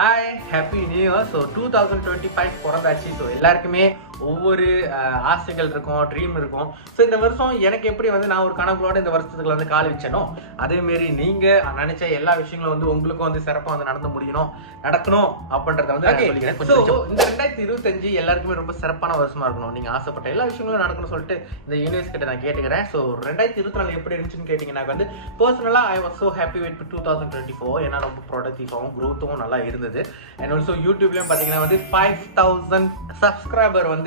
Hi happy new year. So 2025 பிறந்தாச்சு. So எல்லாருக்குமே ஒவ்வொரு ஆசைகள் இருக்கும், ட்ரீம் இருக்கும். ஸோ இந்த வருஷம் எனக்கு எப்படி வந்து நான் ஒரு கனவுகளோட இந்த வருஷத்துக்குள்ள வந்து கால் வச்சேனோ அதேமாரி நீங்கள் நினைச்ச எல்லா விஷயங்களும் வந்து உங்களுக்கும் வந்து சிறப்பாக வந்து நடக்கணும் அப்படின்றத வந்து சொல்லிக்கிறேன். ஸோ இந்த 2025 எல்லாருக்குமே ரொம்ப சிறப்பான வருஷமா இருக்கணும். நீங்கள் ஆசைப்பட்ட எல்லா விஷயங்களும் நடக்கணும்னு சொல்லிட்டு இந்த யூனிவர்ஸ் கிட்ட நான் கேட்டுக்கிறேன். ஸோ 2024 எப்படி இருந்துச்சுன்னு கேட்டிங்கன்னா வந்து பர்சனலாக I was so happy with 2024. ஏன்னா ரொம்ப ப்ரொடக்டிவாகவும் க்ரோத்தும் நல்லா இருந்தது. அண்ட் ஆல்சோ யூடியூப்லயும் பார்த்தீங்கன்னா வந்து 5000 சப்ஸ்கிரைபர் வந்து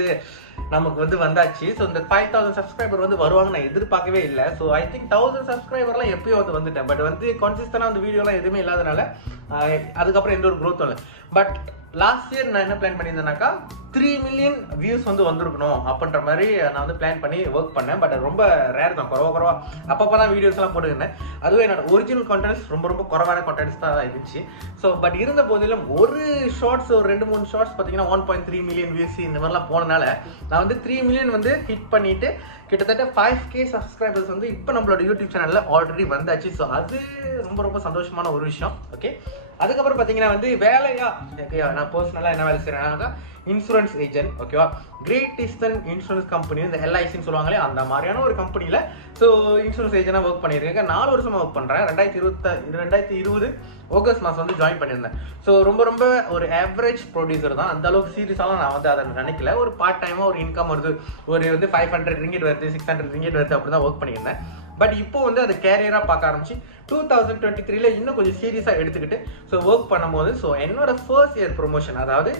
நமக்கு வந்து வந்தாச்சு. ஸோ இந்த 5000 சப்ஸ்கிரைபர் வந்து வருவாங்க நான் எதிர்பார்க்கவே இல்லை. ஸோ ஐ திங்க் 1000 சப்ஸ்கிரைபர்லாம் எப்பயோ வந்து வந்துட்டேன். பட் வந்து கான்சிஸ்டனாக அந்த வீடியோலாம் எதுவுமே இல்லாதனால அதுக்கப்புறம் எந்த ஒரு க்ரோத்தும் இல்லை. பட் லாஸ்ட் இயர் நான் என்ன பிளான் பண்ணியிருந்தேன்னாக்கா 3 மில்லியன் வியூஸ் வந்து வந்திருக்கணும் அப்படின்ற மாதிரி நான் வந்து பிளான் பண்ணி ஒர்க் பண்ணேன். பட் ரொம்ப ரேர் தான், குறவா அப்பப்போ தான் வீடியோஸ் எல்லாம் போட்டுருந்தேன். அதுவும் என்னோட ஒரிஜினல் கண்டென்ட்ஸ் ரொம்ப குறவான கண்டென்ட்ஸ் தான் இருந்துச்சு. ஸோ பட் இருந்த போதிலும் ஒரு ஷார்ட்ஸ் ஒரு 2-3 ஷார்ட்ஸ் பார்த்தீங்கன்னா 1.3 மில்லியன் வியூஸ் இந்த மாதிரிலாம் போனனால நான் வந்து 3 மில்லியன் வந்து ஹிட் பண்ணிட்டு கிட்டத்தட்ட 5K சப்ஸ்கிரைபர்ஸ் வந்து இப்போ நம்மளோட யூடியூப் சேனலில் ஆல்ரெடி வந்தாச்சு. ஸோ அது ரொம்ப சந்தோஷமான ஒரு விஷயம். ஓகே, அதுக்கப்புறம் பார்த்தீங்கன்னா வந்து வேலையா நான் பர்சனலாக என்ன வேலை செய்கிறேன்னாக்கா இன்சூரன்ஸ் ஏஜென்ட். ஓகேவா, கிரேட் ஈஸ்டர்ன் இன்சூரன்ஸ் கம்பெனி, இந்த LICன்னு சொல்லுவாங்களே அந்த மாதிரியான ஒரு கம்பெனியில் ஸோ இன்சூரன்ஸ் ஏஜென்ட்டாக ஒர்க் பண்ணியிருக்கேன். 4 வருஷமாக ஒர்க் பண்ணுறேன். 2020 ஆகஸ்ட் மாதம் வந்து ஜாயின் பண்ணியிருந்தேன். ஸோ ரொம்ப ஒரு ஆவரேஜ் ப்ரொடியூசர் தான். அந்த அளவுக்கு சீரியஸாலாம் நான் வந்து அதை நினைக்கல. ஒரு பார்ட் டைமாக ஒரு இன்கம் வருது, ஒரு வந்து 500 ரிங்கிட் வருது, 600 ரிங்கிட் வருது, அப்படி தான் ஒர்க் பண்ணியிருந்தேன். பட் இப்போ வந்து அது கேரியராக பார்க்க ஆரம்பிச்சு 2023 இன்னும் கொஞ்சம் சீரியஸாக எடுத்துக்கிட்டு ஸோ ஒர்க் பண்ணும்போது ஸோ என்னோட ஃபர்ஸ்ட் இயர் ப்ரொமோஷன், அதாவது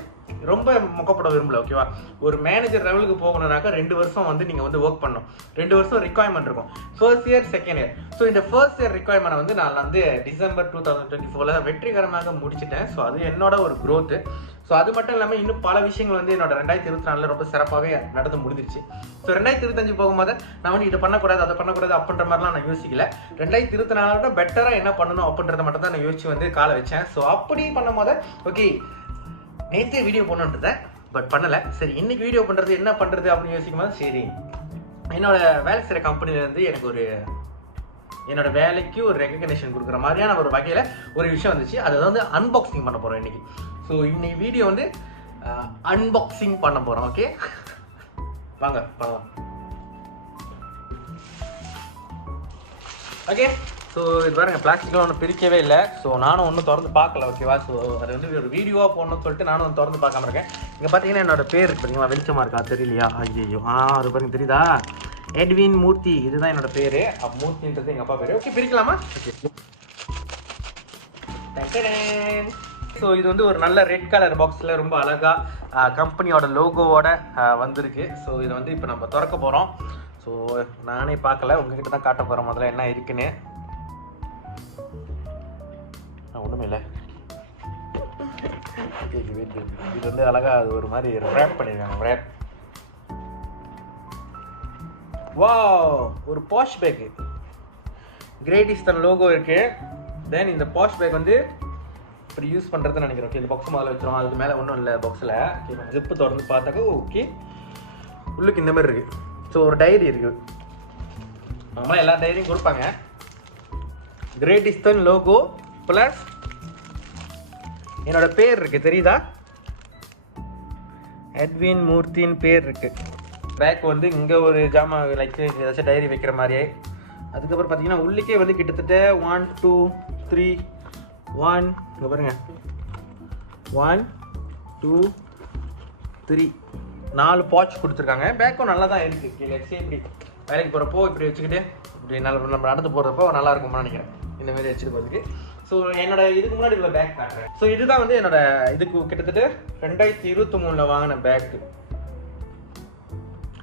ரொம்ப மொக்கப்பட விரும்பல. ஓகேவா, ஒரு மேனேஜர் லெவலுக்கு போகணும்னாக்கா 2 வருஷம் வந்து நீங்கள் வந்து ஒர்க் பண்ணணும். 2 வருஷம் ரிக்வயர்மெண்ட் இருக்கும், first year second year. So இந்த ஃபர்ஸ்ட் இயர் ரிக்வயர்மெண்ட் வந்து நான் வந்து டிசம்பர் 2024 வெற்றிகரமாக முடிச்சிட்டேன். ஸோ அது என்னோட ஒரு க்ரோத்து. ஸோ அது மட்டும் இல்லாமல் இன்னும் பல விஷயங்கள் வந்து என்னோட 2024 ரொம்ப சிறப்பாகவே நடந்து முடிஞ்சிருச்சு. ஸோ 2025 போகும்போது நான் வந்து இதை பண்ணக்கூடாது அதை பண்ணக்கூடாது அப்படின்ற மாதிரிலாம் நான் யோசிக்கல. 2024 பெட்டராக என்ன பண்ணணும் அப்படின்றத மட்டும் தான் நான் யோசிச்சு வந்து காலை வச்சேன். ஸோ அப்படி பண்ணும் போது ஓகே நேற்று வீடியோ பண்ணுன்றதை பட் பண்ணலை. சரி இன்னைக்கு வீடியோ பண்ணுறது என்ன பண்ணுறது அப்படின்னு யோசிக்கும் போது சரி என்னோட வேலை செய்கிற கம்பெனிலேருந்து எனக்கு ஒரு என்னோட வேலைக்கு ஒரு ரெகக்னேஷன் கொடுக்குற மாதிரியான ஒரு வகையில் ஒரு விஷயம் வந்துச்சு. அதை வந்து அன்பாக்சிங் பண்ண போகிறோம் இன்னைக்கு. ஸோ இன்னைக்கு வீடியோ வந்து அன்பாக்சிங் பண்ண போகிறோம். ஓகே வாங்க பண்ணலாம். ஓகே, ஸோ இது பாருங்க பிளாஸ்டிக்லாம் ஒன்றும் பிரிக்கவே இல்லை. ஸோ நானும் ஒன்றும் திறந்து பார்க்கல. ஓகேவா, ஸோ அது வந்து ஒரு வீடியோவாக போடணும்னு சொல்லிட்டு நானும் வந்து திறந்து பார்க்காம இருக்கேன். இங்கே பார்த்தீங்கன்னா என்னோட பேர் இருக்கு பார்த்தீங்களா, வெளிச்சமாக இருக்கா தெரியலையா? ஐயோ அது பாருங்க தெரியுதா, எட்வின் மூர்த்தி, இதுதான் என்னோட பேர். மூர்த்தின்றது எங்கள் அப்பா பேர். ஓகே பிரிக்கலாமா? ஓகே, ஸோ இது வந்து ஒரு நல்ல ரெட் கலர் பாக்ஸில் ரொம்ப அழகாக கம்பெனியோட லோகோவோட வந்திருக்கு. ஸோ இதை வந்து இப்போ நம்ம திறக்க போகிறோம். ஸோ நானே பார்க்கல, உங்ககிட்ட தான் காட்ட போகிறேன் முதல்ல என்ன இருக்குன்னு. ஒன்றுமே இல்லை. இது வந்து அழகாக அது ஒரு மாதிரி ரேப் பண்ணியிருக்காங்க. ரேப் வா, ஒரு posh bag, great eastern logo இருக்கு. தென் இந்த பாஷ் பேக் வந்து இப்படி யூஸ் பண்ணுறதுன்னு நினைக்கிறேன். ஓகே, இந்த பாக்ஸ் முதல்ல வச்சிரும். அதுக்கு மேலே ஒன்றும் இல்லை பாக்ஸில். ஜிப்பு திறந்து பார்த்தாக்கா ஓகே உள்ளுக்கு இந்த மாதிரி இருக்குது. ஸோ ஒரு டைரி இருக்குது. நம்மளாம் எல்லா டைரியும் கொடுப்பாங்க. கிரேட் ஈஸ்டர்ன் லோகோ ப்ளஸ் என்னோட பேர் இருக்குது தெரியுதா, எட்வின் மூர்த்தின் பேர் இருக்குது. பேக் வந்து இங்கே ஒரு ஜாமான் லைக் ஏதாச்சும் டைரி வைக்கிற மாதிரியே. அதுக்கப்புறம் பார்த்தீங்கன்னா உள்ளிக்கே வந்து கிட்டத்தட்ட 1 2 3 1 இங்கே பாருங்க 1 2 3 4 பாட்ச் கொடுத்துருக்காங்க. பேக்கும் நல்லா தான் இருக்குது. கீழே இப்படி வேலைக்கு போகிறப்போ இப்படி வச்சுக்கிட்டு இப்படி நம்ம நடந்து போகிறப்போ நல்லா இருக்கும்னு நினைக்கிறேன் இந்த மாதிரி வச்சுட்டு போகிறதுக்கு. ஸோ என்னோட இதுக்கு முன்னாடி உள்ள பேக் காட்டுறேன். ஸோ இதுதான் வந்து என்னோட இதுக்கு கிட்டத்தட்ட 2023 வாங்கின பேக்கு.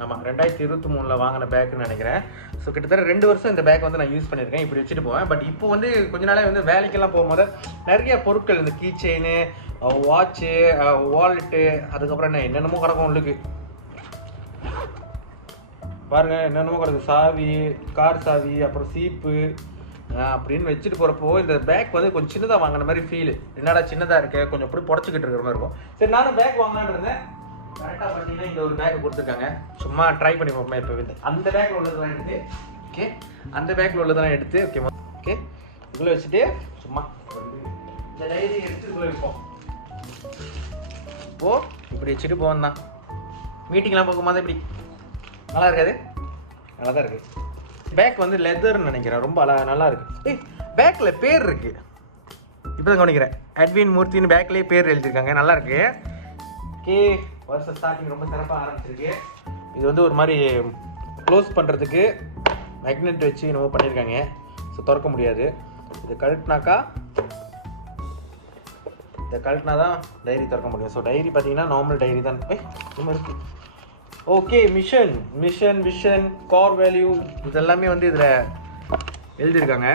ஆமாம் 2023 வாங்கின பேக்குன்னு நினைக்கிறேன். ஸோ கிட்டத்தட்ட 2 வருஷம் இந்த பேக் வந்து நான் யூஸ் பண்ணியிருக்கேன். இப்படி வச்சுட்டு போவேன். பட் இப்போ வந்து கொஞ்ச நாளே வந்து வேலைக்கெல்லாம் போகும்போது நிறைய பொருட்கள் இந்த கீ செயின், வாட்சு, வாலெட்டு, அதுக்கப்புறம் என்னென்னமோ கிடக்கும் உள்ளுக்கு பாருங்க, என்னென்னமோ கிடக்கு, சாவி, கார் சாவி, அப்புறம் சீப்பு அப்படின்னு வச்சுட்டு போகிறப்போ இந்த பேக் வந்து கொஞ்சம் சின்னதாக வாங்கின மாதிரி ஃபீல். என்னடா சின்னதாக இருக்கு, கொஞ்சம் அப்படி புடச்சிக்கிட்டு இருக்கிற மாதிரி இருக்கும். சரி நானும் பேக் வாங்கலான்னு இருந்தேன். கரெக்டாக பார்த்தீங்கன்னா இந்த ஒரு பேக் கொடுத்துருக்காங்க. சும்மா ட்ரை பண்ணி பார்ப்போம். இப்போ வந்து அந்த பேக்கில் உள்ளதெல்லாம் எடுத்து ஓகே, அந்த பேக்கில் உள்ளதெல்லாம் எடுத்து ஓகே ஓகே இவ்வளோ வச்சுட்டு சும்மா இந்த டைரி எடுத்து இவ்வளோ வைப்போம். ஓ இப்படி வச்சுட்டு போவோம் தான். மீட்டிங்லாம் போகும்போது இப்படி நல்லா இருக்காது? நல்லா தான் இருக்குது. பேக் வந்து லெதர்னு நினைக்கிறேன், ரொம்ப நல்லா இருக்குது. பேக்கில் பேர் இருக்குது, இப்போ தான் கவனிக்கிறேன். அட்வின் மூர்த்தின்னு பேக்லேயே பேர் எழுதியிருக்காங்க, நல்லா இருக்கு. ஓகே, வருஷம் ஸ்டார்டிங் ரொம்ப சிறப்பாக ஆரம்பிச்சிருக்கு. இது வந்து ஒரு மாதிரி க்ளோஸ் பண்ணுறதுக்கு மேக்னெட் வச்சு என்னவோ பண்ணியிருக்காங்க. ஸோ திறக்க முடியாது. இது கழட்டினாக்கா, இதை கழட்டினா தான் டைரி திறக்க முடியும். ஸோ டைரி பார்த்தீங்கன்னா நார்மல் டைரி தான். இன்னும் இருக்குது. Okay, mission vision car value இதெல்லாமே வந்து இதில் எழுதியிருக்காங்க.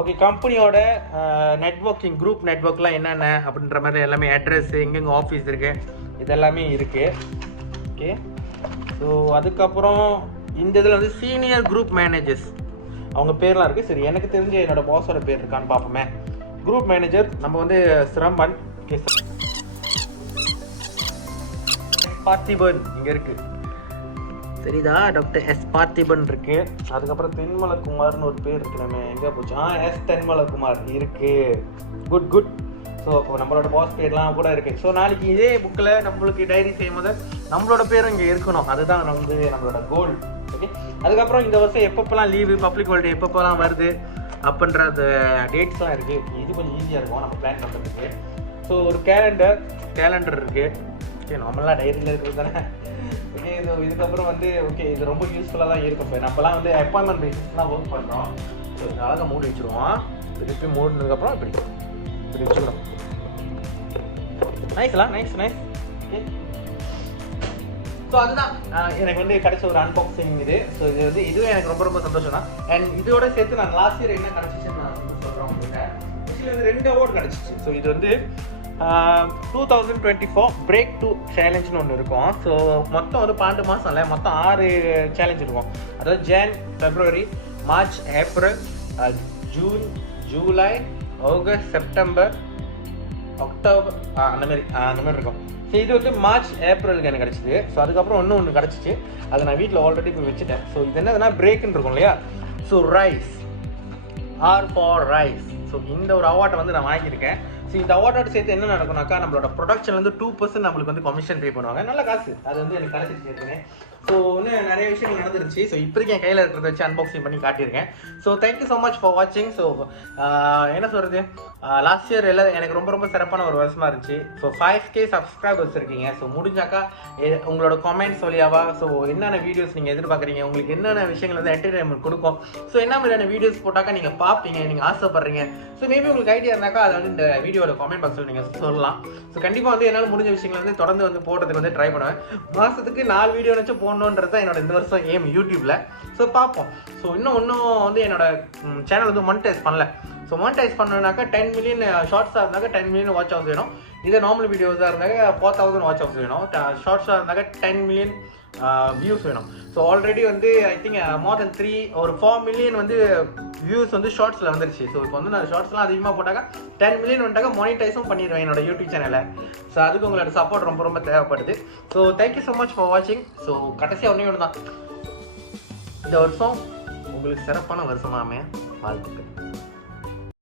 ஓகே, கம்பெனியோட நெட்வொர்க்கிங் குரூப் நெட்வொர்க்லாம் என்னென்ன அப்படின்ற மாதிரி எல்லாமே அட்ரஸ், எங்கெங்கே ஆஃபீஸ் இருக்குது இதெல்லாமே இருக்குது. ஓகே, ஸோ அதுக்கப்புறம் இந்த இதில் வந்து சீனியர் குரூப் மேனேஜர்ஸ் அவங்க பேர்லாம் இருக்குது. சரி, எனக்கு தெரிஞ்ச என்னோடய பாஸோட பேர் இருக்கான்னு பார்ப்போமே. குரூப் மேனேஜர் நம்ம வந்து சிரம்பன். ஓகே, பார்த்திபன் இங்கே இருக்குது, சரிதா? டாக்டர் எஸ் பார்த்திபன் இருக்கு. அதுக்கப்புறம் தென்மலக்குமார்னு ஒரு பேர் இருக்கு. நம்ம எங்கே போச்சு? எஸ் தென்மலக்குமார் இருக்கு. குட். ஸோ அப்போ நம்மளோட பாஸ் பேர்லாம் கூட இருக்கு. ஸோ நாளைக்கு இதே புக்கில் நம்மளுக்கு டைரி செய்யும் போது நம்மளோட பேரும் இங்கே இருக்கணும். அதுதான் வந்து நம்மளோட கோல். ஓகே, அதுக்கப்புறம் இந்த வருஷம் எப்பப்பெல்லாம் லீவு, பப்ளிக் ஹாலிடே எப்பப்பெல்லாம் வருது அப்படின்ற டேட்ஸ்லாம் இருக்குது. இது கொஞ்சம் ஈஸியாக இருக்கும் நம்ம பிளான் பண்ணுறதுக்கு. ஸோ ஒரு கேலண்டர் இருக்குது. ஓகே, நார்மலாக டைரியில் இருக்குது தானே. ஓகே, இதுக்கப்புறம் வந்து ஓகே, இது ரொம்ப யூஸ்ஃபுல்லாக தான் இருக்கும். இப்போ நம்மலாம் வந்து அப்பாயின்மெண்ட் பேசிஸ்லாம் ஒர்க் பண்ணுறோம். ஸோ இது அழகாக மூடி வச்சுருவோம். திருப்பி மூடினதுக்கப்புறம் இப்படி வச்சுக்கிறோம். நைஸ். ஓகே, ஸோ அதுதான் எனக்கு வந்து கிடைச்ச ஒரு அன்பாக்சிங் இது. ஸோ இது வந்து இதுவே எனக்கு ரொம்ப சந்தோஷம் தான். அண்ட் இதோட சேர்த்து நான் லாஸ்ட் இயர் என்ன கிடச்சிச்சுன்னு நான் சொல்கிறேன் உங்கள்கிட்ட. ஆக்சுவலி வந்து 2 அவார்டு கிடச்சிச்சு. ஸோ இது வந்து 2024 பிரேக் 2 சேலஞ்சுன்னு ஒன்று இருக்கும். ஸோ மொத்தம் வந்து 12 மாதம் இல்லை, மொத்தம் 6 சேலஞ்ச் இருக்கும். அதாவது John, February, March, April, June, July, August, September, October, அந்த மாதிரி இருக்கும். ஸோ இது வந்து மார்ச், ஏப்ரலுக்கு எனக்கு கிடச்சிது. ஸோ அதுக்கப்புறம் ஒன்று கிடச்சிச்சு. அதை நான் வீட்டில் ஆல்ரெடி போய் வச்சுட்டேன். ஸோ இது என்னதுன்னா பிரேக்குன்னு இருக்கும் இல்லையா? So rice, R for rice. So இந்த ஒரு அவார்டை வந்து நான் வாங்கியிருக்கேன். ஸோ இந்த அவார்டோட சேர்த்து என்ன நடக்கும்னாக்கா, நம்மளோட ப்ரொடக்ஷன்லேருந்து 2% நம்மளுக்கு வந்து கமிஷன் பே பண்ணுவாங்க. நல்ல காசு, அது வந்து எனக்கு கிடைச்சிட்டு இருக்கேன். ஸோ இன்னும் நிறைய விஷயங்கள் நடந்துருச்சு. ஸோ இப்போதைக்கு என் கையில் இருக்கிறத வச்சு அன்பாக்சிங் பண்ணி காட்டியிருக்கேன். So thank you so much for வாட்சிங். ஸோ என்ன சொல்கிறது, லாஸ்ட் இயர் எல்லாம் எனக்கு ரொம்ப சிறப்பான ஒரு வருஷமாக இருந்துச்சு. ஸோ 5K சப்ஸ்கிரைபர்ஸ் இருக்கீங்க. ஸோ முடிஞ்சாக்கா உங்களோட கமெண்ட்ஸ் வழியாவா ஸோ என்னென்ன வீடியோஸ் நீங்கள் எதிர்பார்க்குறீங்க, உங்களுக்கு என்னென்ன விஷயங்கள் வந்து என்டர்டைன்மெண்ட் கொடுக்கும், ஸோ என்ன மாதிரியான வீடியோஸ் போட்டாக்கா நீங்கள் பார்ப்பீங்க, நீங்கள் ஆசைப்படுறீங்க. ஸோ மேபி உங்களுக்கு ஐடியா இருந்தாக்கா அதை வந்து இந்த வீடியோட கமெண்ட் பாக்ஸில் நீங்கள் சொல்லலாம். ஸோ கண்டிப்பாக வந்து என்னால் முடிஞ்ச விஷயங்கள் வந்து தொடர்ந்து வந்து போடுறதுக்கு வந்து ட்ரை பண்ணுவேன். மாதத்துக்கு 4 வீடியோ வச்சு போடணுன்றது தான் என்னோட இந்த வருஷம் ஏம் யூடியூப்பில். ஸோ பார்ப்போம். ஸோ இன்னும் வந்து என்னோட சேனல் வந்து மானிட்டைஸ் பண்ணல. ஸோ மானிட்டைஸ் பண்ணணுனாக்கா 10 மில்லியன் ஷார்ட்ஸாக இருந்தாக்கா 10 மில்லியன் வாட்ச் ஹவர்ஸ் வேணும். இதே நார்மல் வீடியோஸாக இருந்தாக்க 4000 வாட்ச் ஹவர்ஸ் வேணும். ஷார்ட்ஸாக இருந்தாக்க 10 மில்லியன் வியூஸ் வேணும். ஸோ ஆல்ரெடி வந்து I think more then 4 million வந்து வியூஸ் வந்து ஷார்ட்ஸில் வந்துருச்சு. ஸோ இப்போ வந்து நான் ஷார்ட்ஸ்லாம் அதிகமாக போட்டாக்கா 10 மில்லியன் வந்துட்டாக்கா மானிட்டைஸும் பண்ணிடுவேன் என்னோட யூடியூப் சேனலில். ஸோ அதுக்கு உங்களோட சப்போர்ட் ரொம்ப தேவைப்படுது. So thank you so much for வாட்சிங். ஸோ கடைசியாக ஒன்று தான், இந்த வருஷம் உங்களுக்கு சிறப்பான வருஷமாக அமைய வாழ்த்துக்கள்.